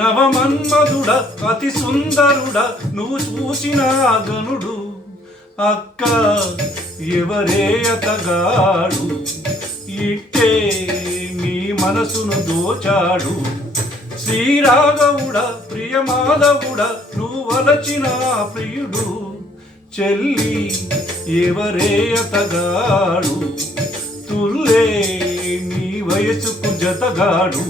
నవమన్మధుడ అతి సుందరుడ నువ్వు చూసిన గనుడు అక్క ఎవరే అతగాడు ఇట్టే నీ మనసును దోచాడు శ్రీరాఘవుడ ప్రియమాధవుడ నువ్వు వలచిన ప్రియుడు చెల్లి ఎవరే అతగాడు తుల్లే నీ వయసుకు జతగాడు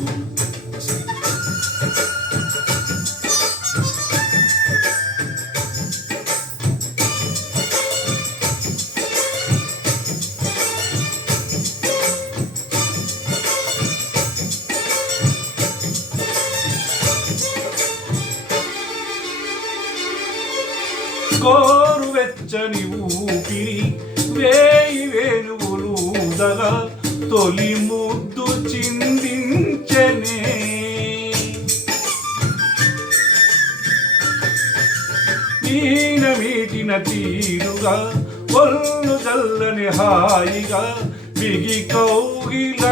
గోరువెచ్చని ఊపిరి వేయి వేణువులుదగా తొలి ముద్దు చిందించెనే వీణ మీటిన తీరుగా ఒళ్ళు చల్లని హాయిగా బిగి కౌగిలందించెనే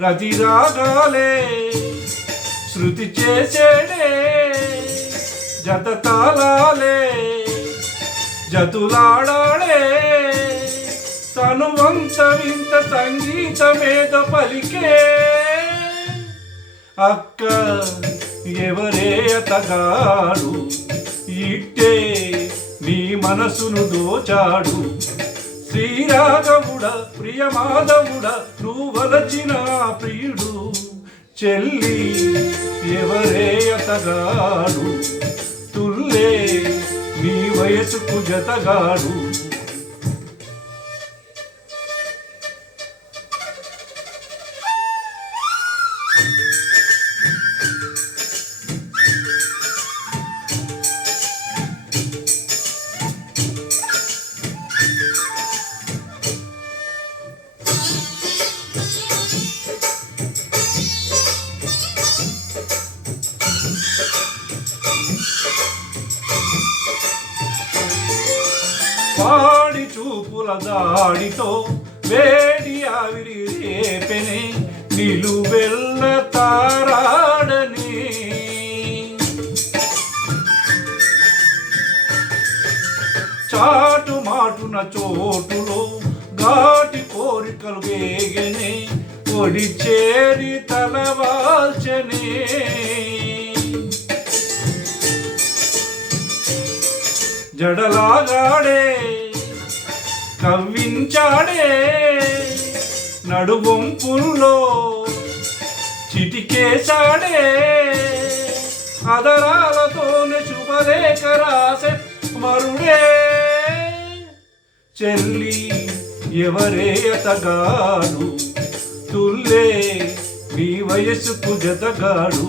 రతిరాగాలే శృతి చేసేడే జత తాళాలే జతులాడాడే తనువంత వింత సంగీతమేద పలికే అక్క ఎవరే అతగాడు ఇట్టే నీ మనసును దోచాడు శ్రీరాఘవుడ ప్రియమాధవుడ నువ్వు వలచిన ప్రియుడు చెల్లి ఎవరే అతగాడు తుల్లే నీ వయసుకు జతగాడు వాడి చూపుల దాడితో వేడి ఆవిరి రేపెనే నిలువెల్ల తారాడని చాటు మాటున చోటులో ఘాటి కోరికలు వేగనే ఒడి చేరి తలవాల్చనే జడలాగాడే కవ్వించాడే నడువొంపుల్లో చిటికేశాడే అదరాలతోనే శుభలేఖ రాసే మరుడే చెల్లి ఎవరే అతగాడు తుల్లే నీ వయసుకు జతగాడు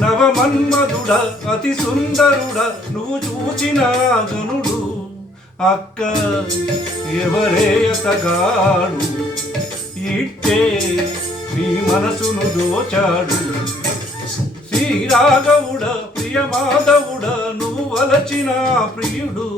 నవమన్మధుడ అతి సుందరుడ నువ్వు చూచిన గనుడు అక్క ఎవరే అతగాడు ఇట్టే నీ మనసును దోచాడు శ్రీరాఘవుడ ప్రియమాధవుడ నువ్వు వలచిన ప్రియుడు